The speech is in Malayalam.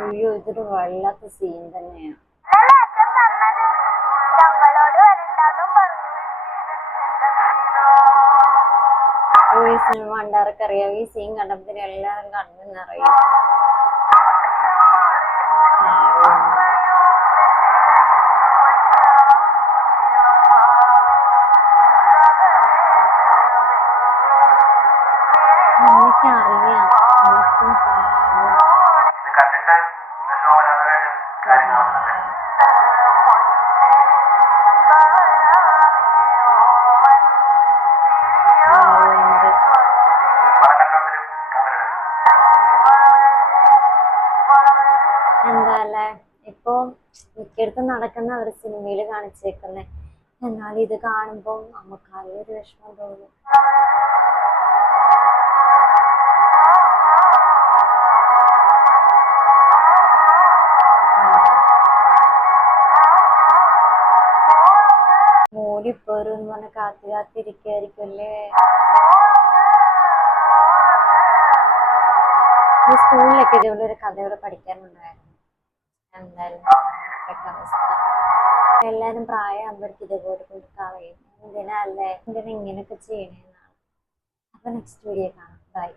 അയ്യോ ഇതൊരു വല്ലാത്ത സീൻ തന്നെയാണ്. ഈ സിനിമ കണ്ടാർക്കറിയാം, ഈ സീൻ കണ്ടപ്പോ എല്ലാരും കണ്ണു നിറയും. അമ്മയ്ക്കറിയാം എന്നിട്ടും പാവം. എന്താല്ലേ ഇപ്പൊ മിക്കടുത്തും നടക്കുന്ന ഒരു സിനിമയിൽ കാണിച്ചേക്കുന്നേ. എന്നാൽ ഇത് കാണുമ്പോ നമുക്ക് നല്ലൊരു വിഷമം തോന്നും. മോലിപ്പോരും എന്ന് പറഞ്ഞ കാത്തിരിക്കായിരിക്കുമല്ലേ. സ്കൂളിലൊക്കെ ഇതുപോലെ ഒരു കഥയോടെ പഠിക്കാനുണ്ടായിരുന്നു. എന്തായാലും അവസ്ഥ എല്ലാരും പ്രായമാകുമ്പോഴേക്കും ഇതുപോലെ കൊണ്ട് കളയും. എന്തിനാ ഇങ്ങനെയൊക്കെ ചെയ്യണേന്നാണ്. അപ്പൊ നെക്സ്റ്റ് വീഡിയോ കാണാം. ബൈ.